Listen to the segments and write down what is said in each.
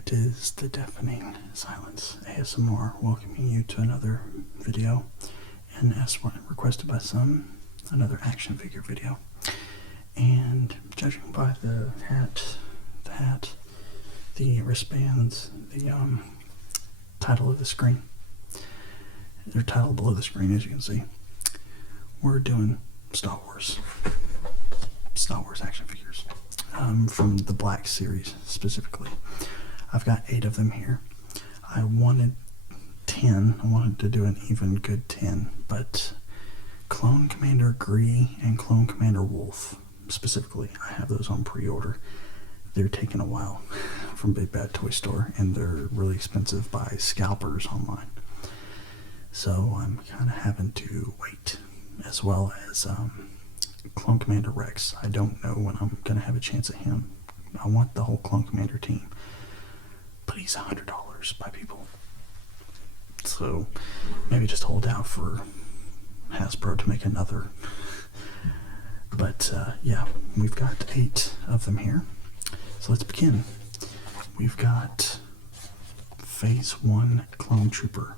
It is the Deafening Silence ASMR welcoming you to another video, and as requested by some, another action figure video. And judging by the hat, the wristbands, the title of the screen, their title below the screen, as you can see, we're doing Star Wars action figures from the Black series specifically. I've got 8 of them here. I wanted 10. I wanted to do an even good 10, but Clone Commander Gree and Clone Commander Wolf specifically, I have those on pre-order. They're taking a while from Big Bad Toy Store, and they're really expensive by scalpers online. So I'm kind of having to wait, as well as Clone Commander Rex. I don't know when I'm going to have a chance at him. I want the whole Clone Commander team, but he's $100 by people. So maybe just hold out for Hasbro to make another. But yeah, we've got 8 of them here. So let's begin. We've got Phase 1 Clone Trooper.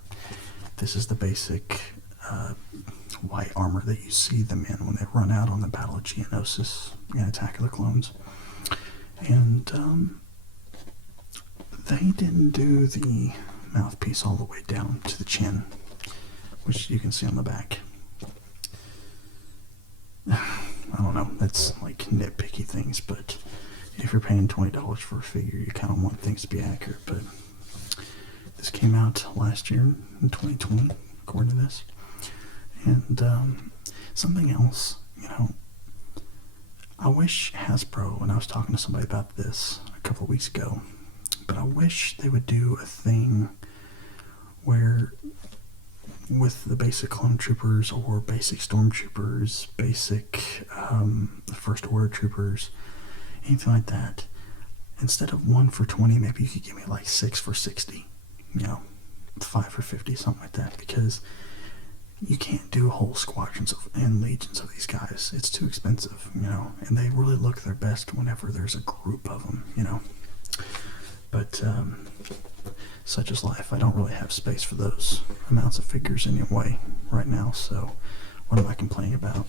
This is the basic white armor that you see them in when they run out on the Battle of Geonosis in Attack of the Clones. And they didn't do the mouthpiece all the way down to the chin, which you can see on the back. I don't know, that's like nitpicky things, but if you're paying $20 for a figure, you kind of want things to be accurate. But this came out last year in 2020, according to this. And something else, you know, I wish Hasbro, and I was talking to somebody about this a couple of weeks ago, but I wish they would do a thing where with the basic clone troopers or basic stormtroopers, basic first order troopers, anything like that, instead of 1 for 20, maybe you could give me like 6 for 60, you know, 5 for 50, something like that, because you can't do whole squadrons and legions of these guys. It's too expensive, you know, and they really look their best whenever there's a group of them, you know. But such is life. I don't really have space for those amounts of figures anyway right now, so what am I complaining about?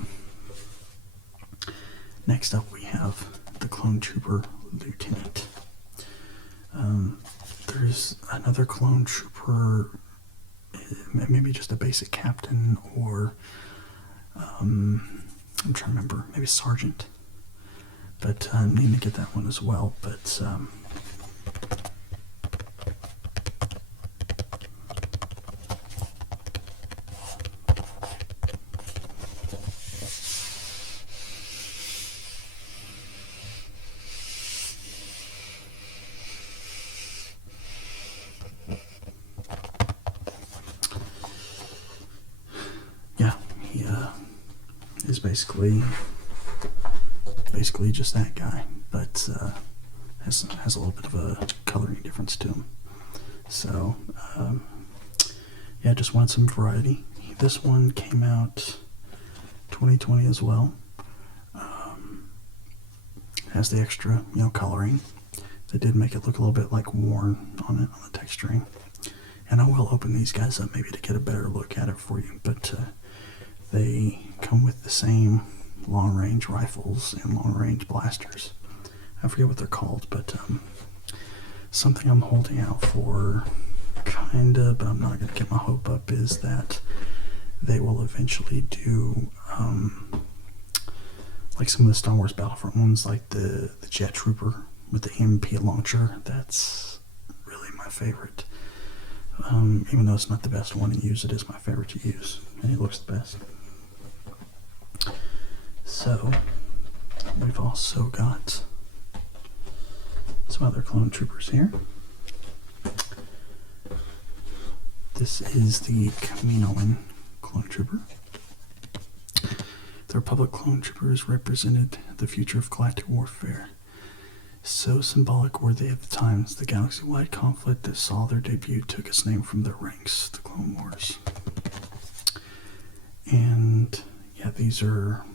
Next up, we have the Clone Trooper Lieutenant. There's another Clone Trooper, maybe just a basic captain, or I'm trying to remember, maybe Sergeant. But I need to get that one as well. But yeah, he is basically just that guy, but has a little bit of a coloring difference to him. So yeah, just wanted some variety. This one came out 2020 as well. Has the extra, you know, coloring. They did make it look a little bit like worn on it, on the texturing. And I will open these guys up maybe to get a better look at it for you, but they come with the same long-range rifles and long-range blasters. I forget what they're called, but something I'm holding out for, kinda, but I'm not going to get my hope up, is that they will eventually do like some of the Star Wars Battlefront ones, like the Jet Trooper with the MP launcher. That's really my favorite. Even though it's not the best one to use, it is my favorite to use, and it looks the best. So, we've also got some other clone troopers here. This is the Kaminoan clone trooper. The Republic clone troopers represented the future of galactic warfare. So symbolic were they at the times, the galaxy-wide conflict that saw their debut took its name from their ranks, the Clone Wars. And yeah, these are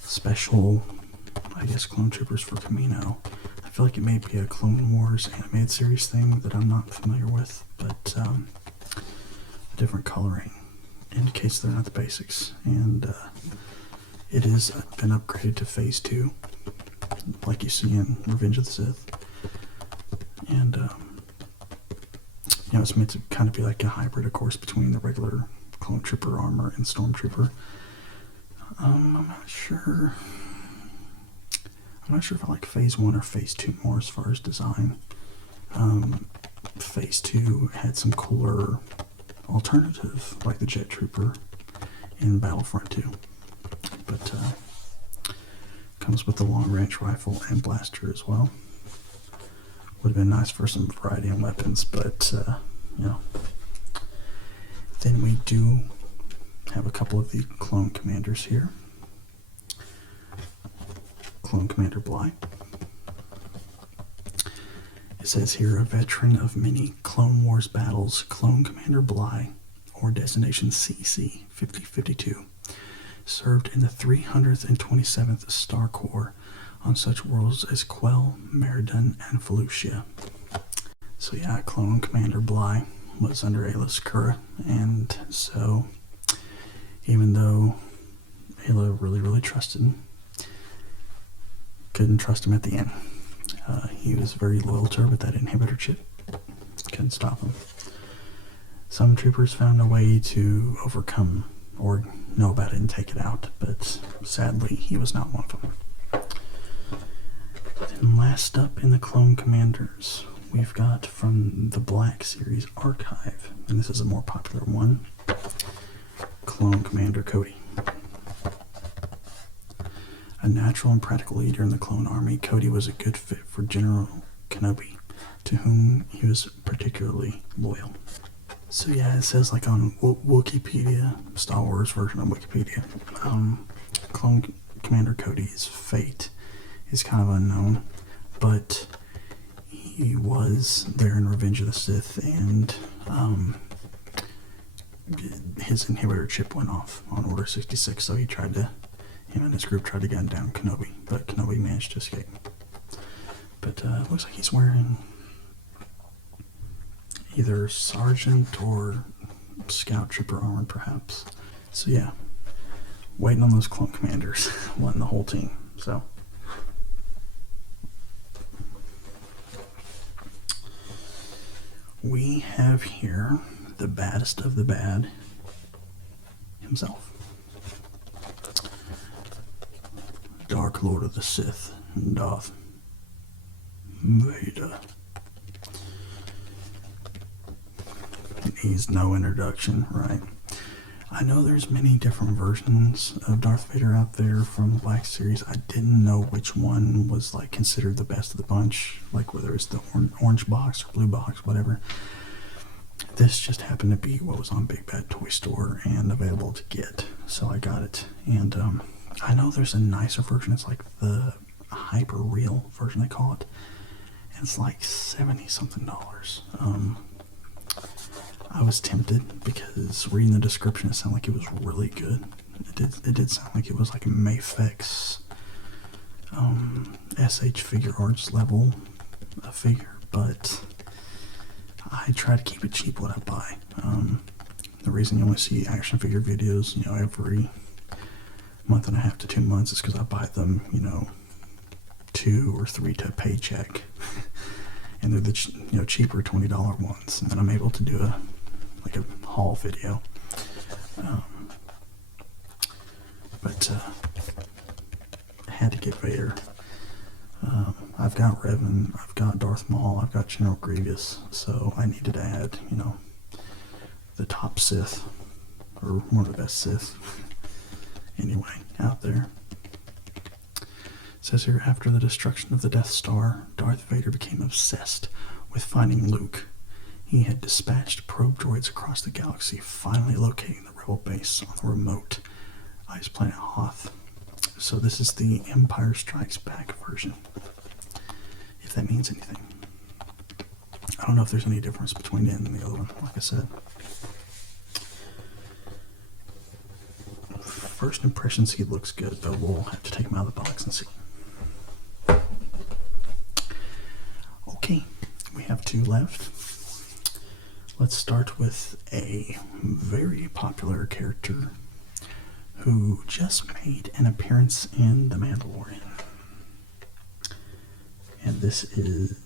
special, I guess, clone troopers for Kamino. I feel like it may be a Clone Wars animated series thing that I'm not familiar with, but different coloring indicates they're not the basics, and it has been upgraded to Phase 2, like you see in Revenge of the Sith, and you know, it's meant to kind of be like a hybrid, of course, between the regular Clone Trooper armor and Stormtrooper. I'm not sure if I like Phase 1 or Phase 2 more as far as design. Phase 2 had some cooler alternative, like the Jet Trooper in Battlefront 2. But comes with the long-range rifle and blaster as well. Would have been nice for some variety in weapons, but you know. Then we do have a couple of the clone commanders here. Clone Commander Bly. It says here, a veteran of many Clone Wars battles, Clone Commander Bly, or designation CC 5052, served in the 327th Star Corps on such worlds as Quell, Meriden, and Felucia. So yeah, Clone Commander Bly was under Ayla's Kura, and so even though Ayla really trusted him, couldn't trust him at the end. He was very loyal to her with that inhibitor chip. Couldn't stop him. Some troopers found a way to overcome or know about it and take it out, but sadly he was not one of them. Then last up in the Clone Commanders, we've got from the Black Series Archive, and this is a more popular one, Clone Commander Cody. A natural and practical leader in the clone army, Cody was a good fit for General Kenobi, to whom he was particularly loyal. So yeah, it says like on Wikipedia, Star Wars version of Wikipedia, Clone Commander Cody's fate is kind of unknown, but he was there in Revenge of the Sith, and his inhibitor chip went off on Order 66, so him and his group tried to gun down Kenobi, but Kenobi managed to escape. But it looks like he's wearing either Sergeant or Scout Trooper armor, perhaps. So yeah, waiting on those clone commanders, wanting the whole team. So we have here the baddest of the bad himself. Dark Lord of the Sith, Darth Vader. Needs no introduction, right? I know there's many different versions of Darth Vader out there from the Black Series. I didn't know which one was like considered the best of the bunch, like whether it's the orange box or blue box, whatever. This just happened to be what was on Big Bad Toy Store and available to get, so I got it. And I know there's a nicer version. It's like the hyper real version, they call it. And it's like $70-something. I was tempted because reading the description, it sounded like it was really good. It did sound like it was like a Mafex SH Figure Arts level figure, but I try to keep it cheap what I buy. The reason you only see action figure videos, every month and a half to 2 months is because I buy them, 2 or 3 to a paycheck, and they're the cheaper $20 ones, and then I'm able to do a haul video. But I had to get Vader. I've got Revan, I've got Darth Maul, I've got General Grievous, so I needed to add, the top Sith, or one of the best Sith, anyway, out there. It says here, after the destruction of the Death Star, Darth Vader became obsessed with finding Luke. He had dispatched probe droids across the galaxy, finally locating the rebel base on the remote ice planet Hoth. So this is the Empire Strikes Back version, if that means anything. I don't know if there's any difference between it and the other one, like I said. First impressions, he looks good, but we'll have to take him out of the box and see. Okay, we have 2 left. Let's start with a very popular character who just made an appearance in The Mandalorian. And this is,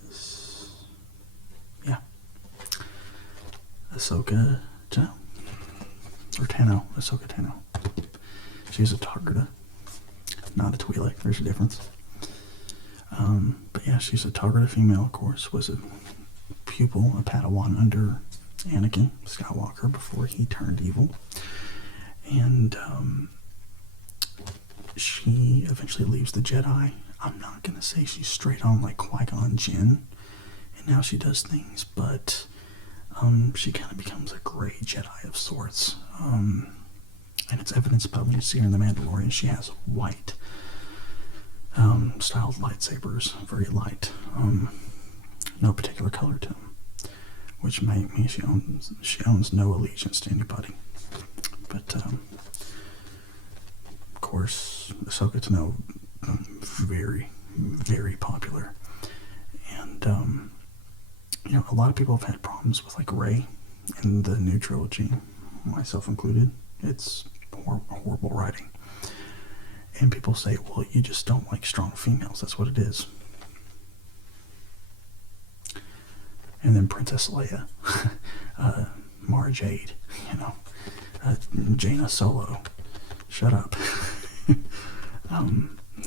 Ahsoka Tano. Or Tano, Ahsoka Tano. She's a Targeta, not a Twi'lek, there's a difference. But yeah, she's a Targeta female, of course, was a pupil, a Padawan under Anakin Skywalker before he turned evil. And she eventually leaves the Jedi. I'm not going to say she's straight on like Qui-Gon Jinn, and now she does things, but she kind of becomes a gray Jedi of sorts. And it's evidenced by when you see her in The Mandalorian, she has white styled lightsabers, very light, no particular color to them, which might mean she owns no allegiance to anybody. But of course, Ahsoka Tano, very, very popular, and a lot of people have had problems with like Rey in the new trilogy, myself included. It's horrible writing. And people say, well, you just don't like strong females. That's what it is. And then Princess Leia, Mara Jade, Jaina Solo. Shut up.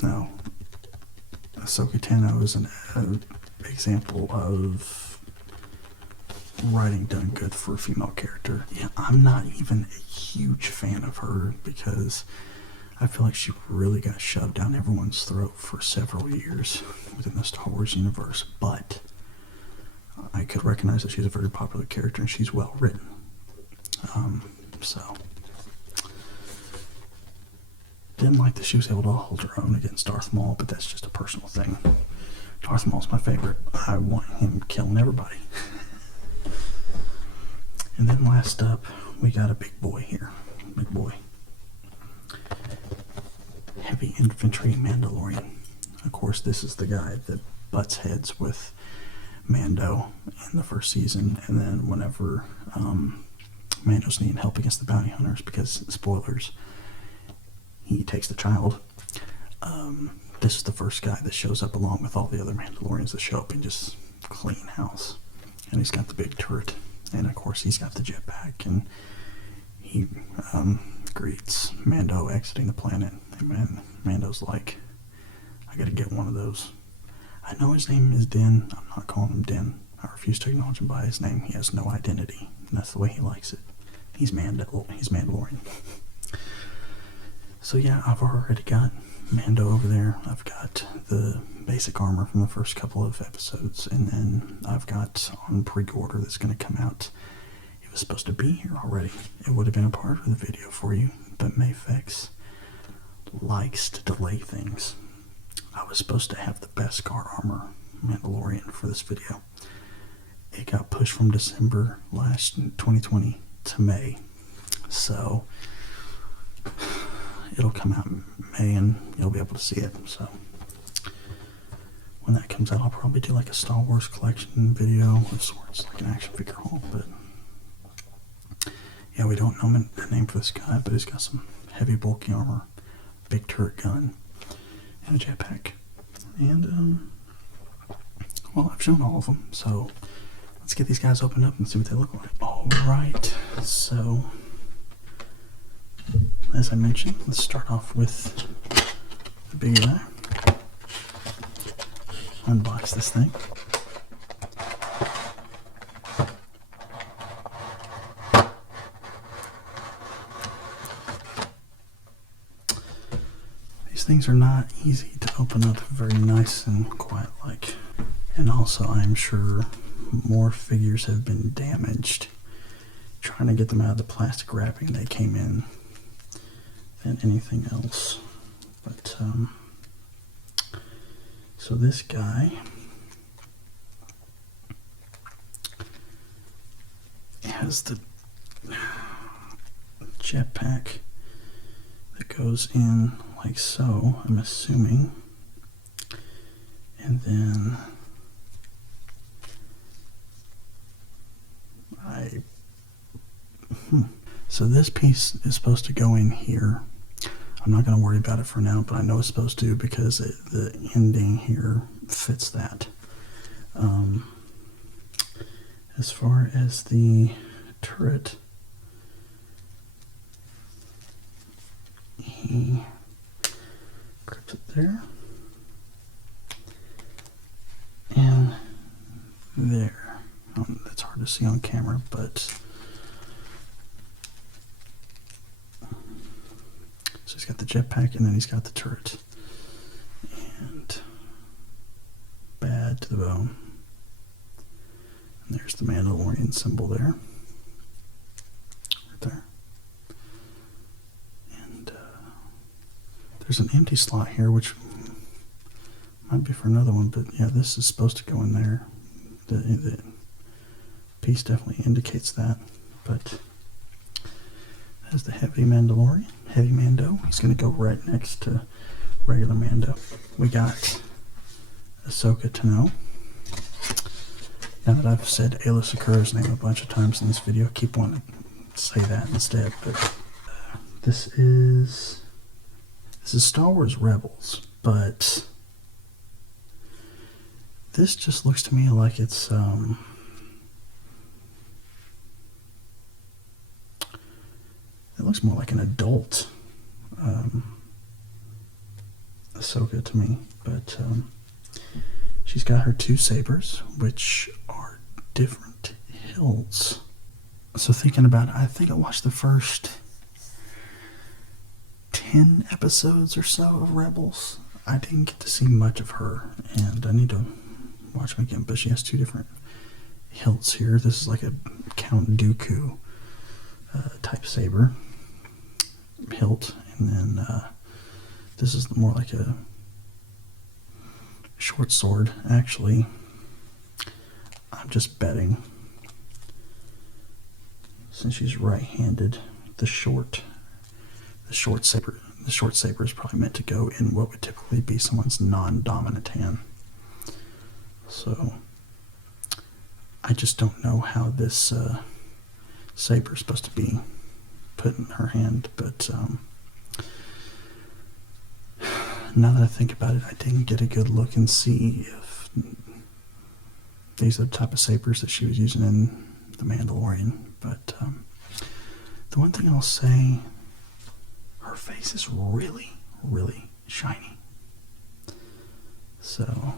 No. Ahsoka Tano is an example of writing done good for a female character. Yeah, I'm not even a huge fan of her because I feel like she really got shoved down everyone's throat for several years within the Star Wars universe, but I could recognize that she's a very popular character and she's well written. So didn't like that she was able to hold her own against Darth Maul, but that's just a personal thing. Darth Maul's my favorite. I want him killing everybody. And then last up, we got a big boy here. Big boy. Heavy Infantry Mandalorian. Of course, this is the guy that butts heads with Mando in the first season, and then whenever Mando's needing help against the bounty hunters, because, spoilers, he takes the child. This is the first guy that shows up along with all the other Mandalorians that show up and just clean house. And he's got the big turret, and of course he's got the jetpack, and he greets Mando exiting the planet, and Mando's like, I gotta get one of those. I know his name is Din. I'm not calling him Din. I refuse to acknowledge him by his name. He has no identity, and that's the way he likes it. He's Mandalorian. So yeah, I've already got Mando over there. I've got the basic armor from the first couple of episodes, and then I've got on pre-order that's going to come out. It was supposed to be here already. It would have been a part of the video for you, but Mayfex likes to delay things. I was supposed to have the Beskar armor Mandalorian for this video. It got pushed from December 2020 to May, so it'll come out in May and you'll be able to see it. So when that comes out, I'll probably do like a Star Wars collection video of sorts, like an action figure haul. But yeah, we don't know the name for this guy, but he's got some heavy bulky armor, big turret gun, and a jetpack. And well, I've shown all of them, so let's get these guys opened up and see what they look like. Alright, so as I mentioned, let's start off with the big guy. Unbox this thing. These things are not easy to open up very nice and quiet like. And also, I'm sure more figures have been damaged trying to get them out of the plastic wrapping they came in than anything else. But so this guy has the jetpack that goes in like so, I'm assuming, and then So this piece is supposed to go in here. I'm not going to worry about it for now, but I know it's supposed to because the ending here fits that. As far as the turret, he grips it there and there. That's hard to see on camera, but so he's got the jetpack and then he's got the turret. And bad to the bone. And there's the Mandalorian symbol there. Right there. And there's an empty slot here, which might be for another one, but yeah, this is supposed to go in there. The piece definitely indicates that, but there's the heavy Mandalorian, heavy Mando. He's going to go right next to regular Mando. We got Ahsoka Tano. Now that I've said Ayla Secura's name a bunch of times in this video, I keep wanting to say that instead, but this is Star Wars Rebels, but this just looks to me like it's it looks more like an adult Ahsoka to me, but she's got her two sabers, which are different hilts. So thinking about it, I think I watched the first 10 episodes or so of Rebels. I didn't get to see much of her, and I need to watch them again, but she has two different hilts here. This is like a Count Dooku type saber hilt, and then this is more like a short sword. Actually, I'm just betting, since she's right-handed, the short saber is probably meant to go in what would typically be someone's non-dominant hand. So I just don't know how this saber is supposed to be put in her hand, but now that I think about it, I didn't get a good look and see if these are the type of sabers that she was using in The Mandalorian. But the one thing I'll say, her face is really, really shiny. So,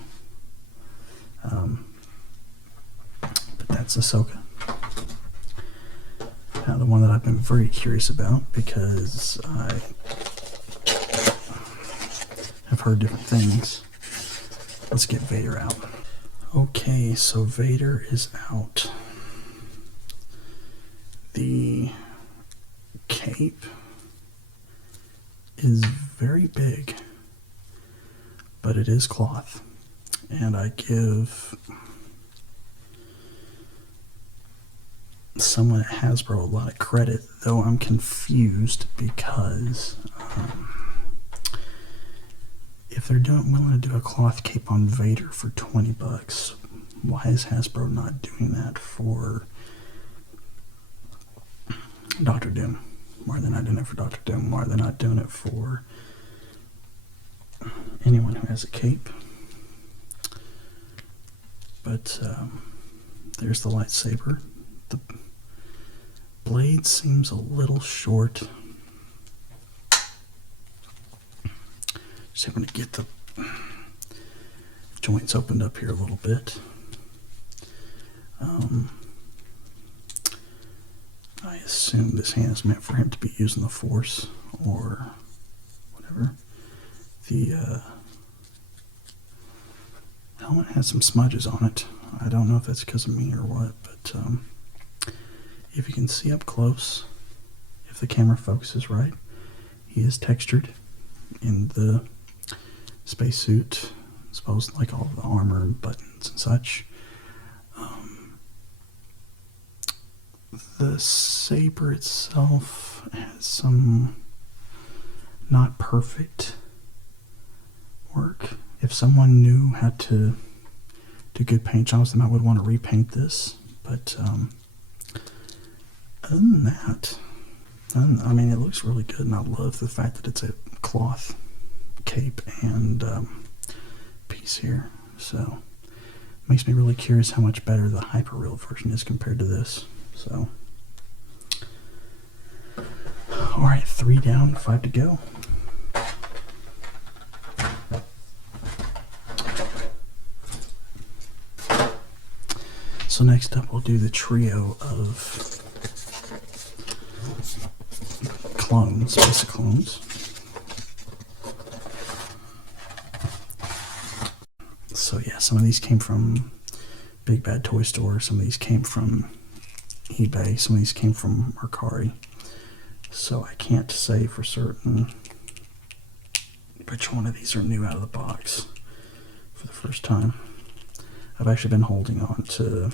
but that's Ahsoka. Now the one that I've been very curious about, because I have heard different things. Let's get Vader out. Okay, so Vader is out. The cape is very big, but it is cloth. And I give someone at Hasbro a lot of credit, though I'm confused because if they're willing to do a cloth cape on Vader for $20, why is Hasbro not doing that for Doctor Doom? Why are they not doing it for Doctor Doom? Why are they not doing it for anyone who has a cape? But there's the lightsaber. The blade seems a little short. Just having to get the joints opened up here a little bit. I assume this hand is meant for him to be using the Force or whatever. The helmet has some smudges on it. I don't know if that's because of me or what, but if you can see up close, if the camera focuses right, he is textured in the spacesuit, I suppose, like all the armor and buttons and such. The saber itself has some not perfect work. If someone knew how to do good paint jobs, then I would want to repaint this. But other than that, And, I mean, it looks really good, and I love the fact that it's a cloth cape and piece here. So, makes me really curious how much better the Hyperreal version is compared to this. So, alright, 3 down, 5 to go. So next up we'll do the trio of clones, basic clones. So yeah, some of these came from Big Bad Toy Store, some of these came from eBay, some of these came from Mercari. So I can't say for certain which one of these are new out of the box for the first time. I've actually been holding on to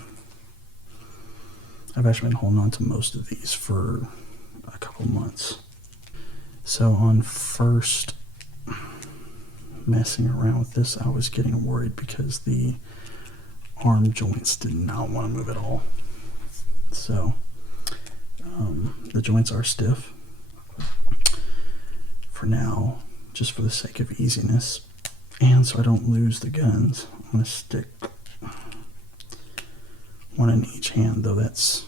most of these for a couple months. So on first messing around with this, I was getting worried because the arm joints did not want to move at all. So the joints are stiff for now, just for the sake of easiness, and so I don't lose the guns. I'm going to stick one in each hand, though that's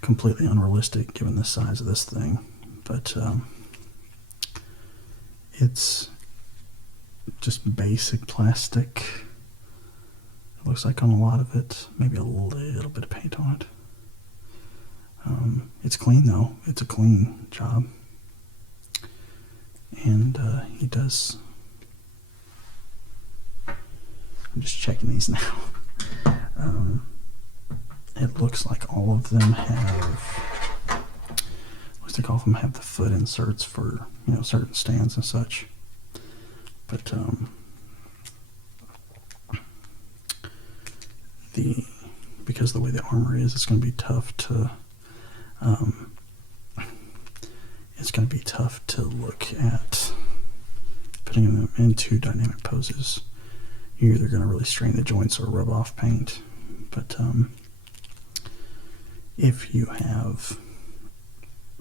completely unrealistic given the size of this thing. But it's just basic plastic. It looks like on a lot of it, maybe a little bit of paint on it. It's clean though. It's a clean job. And he does... I'm just checking these now. It looks like all of them have... looks like all of them have the foot inserts for, you know, certain stands and such. But because of the way the armor is, it's going to be tough to look at putting them into dynamic poses. You're either going to really strain the joints or rub off paint. But if you have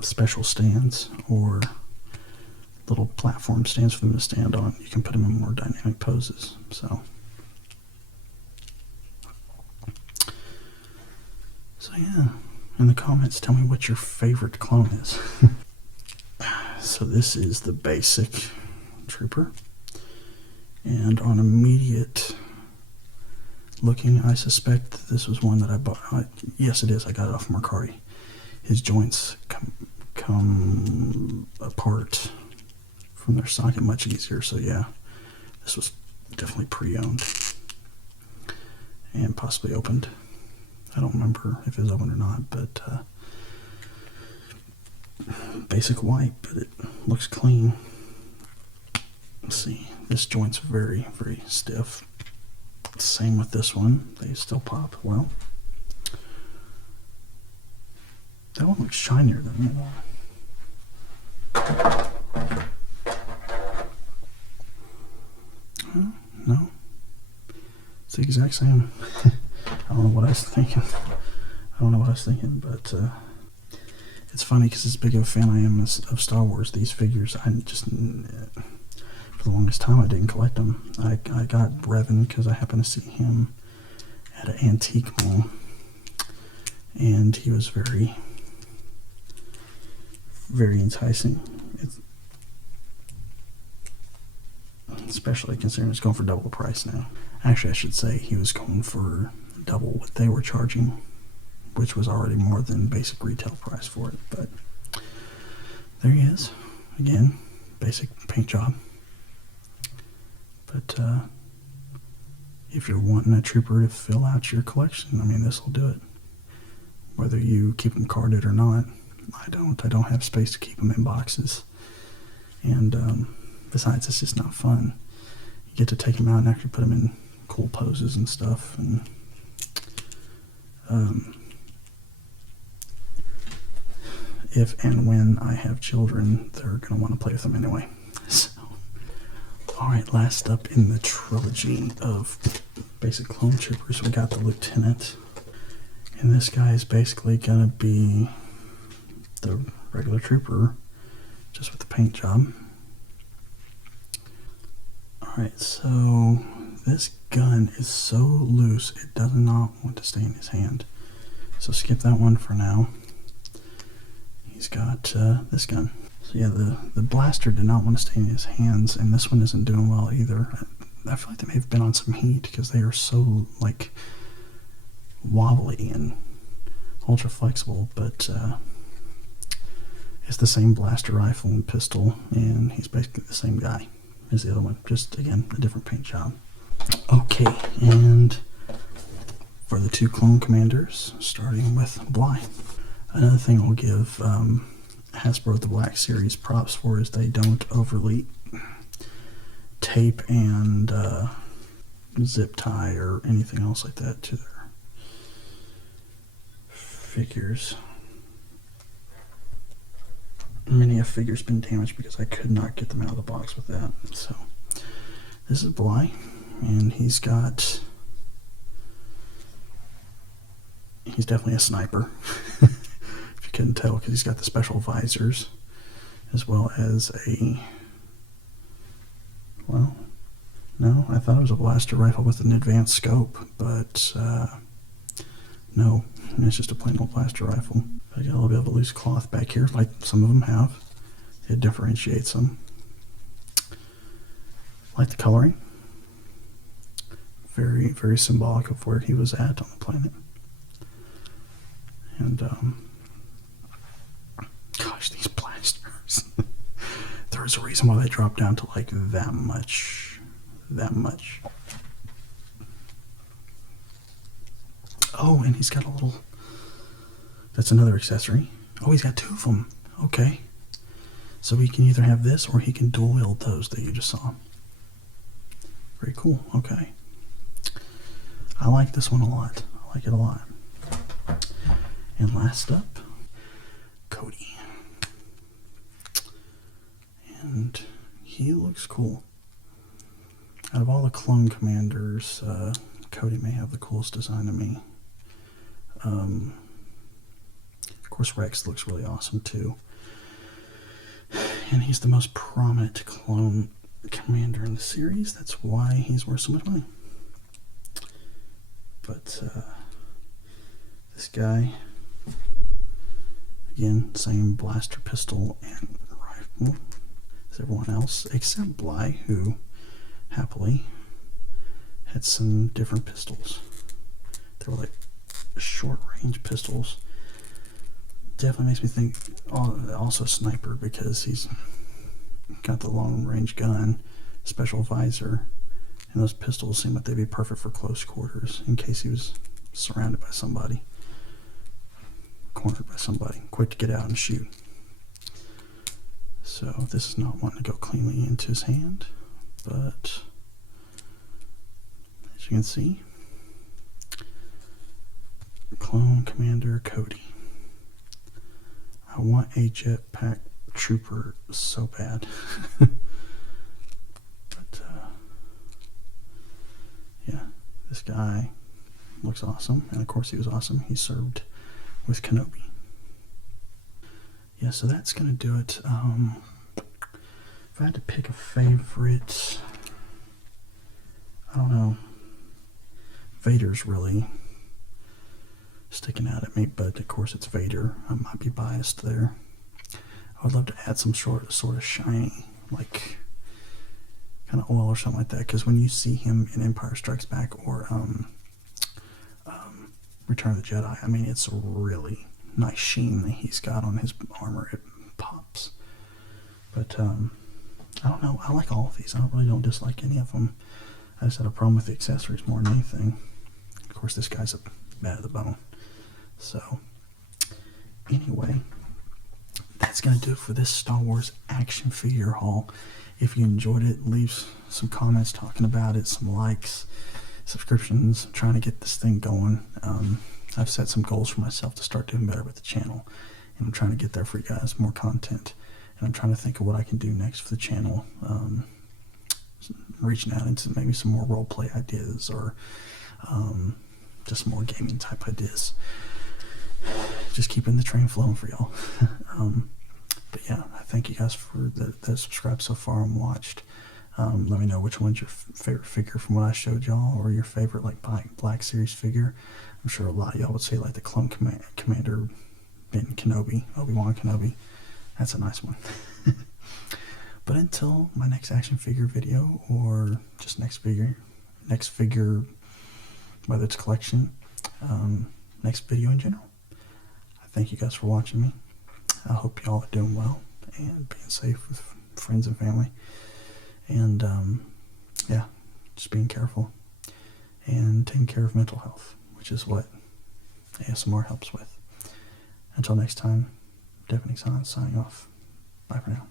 special stands or little platform stands for them to stand on, you can put them in more dynamic poses. So yeah, in the comments, tell me what your favorite clone is. So this is the basic trooper, and on immediate looking, I suspect that this was one that I bought. Yes, it is. I got it off Mercari. His joints come apart from their socket much easier. So yeah, this was definitely pre-owned and possibly opened. I don't remember if it was opened or not, but basic white, but it looks clean. Let's see, this joint's very, very stiff. Same with this one. They still pop well. That one looks shinier than that one. No. It's the exact same. I don't know what I was thinking. But it's funny because as big of a fan I am of Star Wars, these figures, I just, for the longest time, I didn't collect them. I got Revan because I happened to see him at an antique mall, and he was very, very enticing. Especially considering it's going for double the price now. Actually, I should say he was going for double what they were charging, which was already more than basic retail price for it. But there he is. Again, basic paint job. But if you're wanting a trooper to fill out your collection, I mean, this will do it. Whether you keep them carded or not, I don't have space to keep them in boxes. And besides, it's just not fun. You get to take them out and actually put them in cool poses and stuff. And if and when I have children, they're going to want to play with them anyway. So, alright, last up in the trilogy of basic clone troopers, we got the Lieutenant. And this guy is basically going to be the regular trooper, just with the paint job. Alright, so this gun is so loose, it does not want to stay in his hand. So skip that one for now. He's got this gun. So yeah, the blaster did not want to stay in his hands, and this one isn't doing well either. I feel like they may have been on some heat because they are so, like, wobbly and ultra flexible, but it's the same blaster rifle and pistol, and he's basically the same guy as the other one, just again a different paint job. Okay, and for the two clone commanders, starting with Bly. Another thing I'll give Hasbro the Black Series props for is they don't overly tape and zip tie or anything else like that to their figures. Many a figure's been damaged because I could not get them out of the box with that. So this is Bly, and he's definitely a sniper. If you couldn't tell, because he's got the special visors as well as a, well, no, I thought it was a blaster rifle with an advanced scope, but no, it's just a plain old blaster rifle. I got a little bit of a loose cloth back here, like some of them have. It differentiates them. I like the coloring. Very, very symbolic of where he was at on the planet. And, gosh, these blasters. There's a reason why they dropped down to like that much. That much. Oh, and he's got a little... That's another accessory. Oh, he's got two of them. Okay. So he can either have this or he can dual wield those that you just saw. Very cool. Okay. I like this one a lot. I like it a lot. And last up, Cody. And he looks cool. Out of all the clone commanders, Cody may have the coolest design to me. Of course, Rex looks really awesome too. And he's the most prominent clone commander in the series. That's why he's worth so much money. But this guy, again, same blaster, pistol, and rifle as everyone else, except Bly, who happily had some different pistols. They were like short-range pistols. Definitely makes me think also sniper, because he's got the long-range gun, special visor, and those pistols seem like they'd be perfect for close quarters in case he was surrounded by somebody, cornered by somebody, quick to get out and shoot. So this is not one to go cleanly into his hand, but as you can see, Clone Commander Cody. I want a jetpack trooper so bad. But yeah, this guy looks awesome, and of course he was awesome. He served with Kenobi. Yeah, so that's gonna do it. If I had to pick a favorite, I don't know. Vader's really sticking out at me, but of course it's Vader. I might be biased there. I would love to add some sort of shiny, like kind of oil or something like that, because when you see him in Empire Strikes Back or Return of the Jedi, I mean, it's a really nice sheen that he's got on his armor. It pops. But I don't know. I like all of these. I really don't dislike any of them. I just had a problem with the accessories more than anything. Of course, this guy's bad at the bone. So, anyway, that's going to do it for this Star Wars action figure haul. If you enjoyed it, leave some comments talking about it, some likes, subscriptions. I'm trying to get this thing going. I've set some goals for myself to start doing better with the channel, and I'm trying to get there for you guys, more content. And I'm trying to think of what I can do next for the channel. Reaching out into maybe some more roleplay ideas, or just more gaming type ideas. Just keeping the train flowing for y'all. But yeah, I thank you guys for that subscribed so far and watched. Let me know which one's your favorite figure from what I showed y'all, or your favorite like Black Series figure. I'm sure a lot of y'all would say like the Clone Commander Obi-Wan Kenobi. That's a nice one. But until my next action figure video, or just next figure, whether it's collection, next video in general, I thank you guys for watching me. I hope y'all are doing well and being safe with friends and family. And yeah, just being careful and taking care of mental health, which is what ASMR helps with. Until next time, Deafening signing off. Bye for now.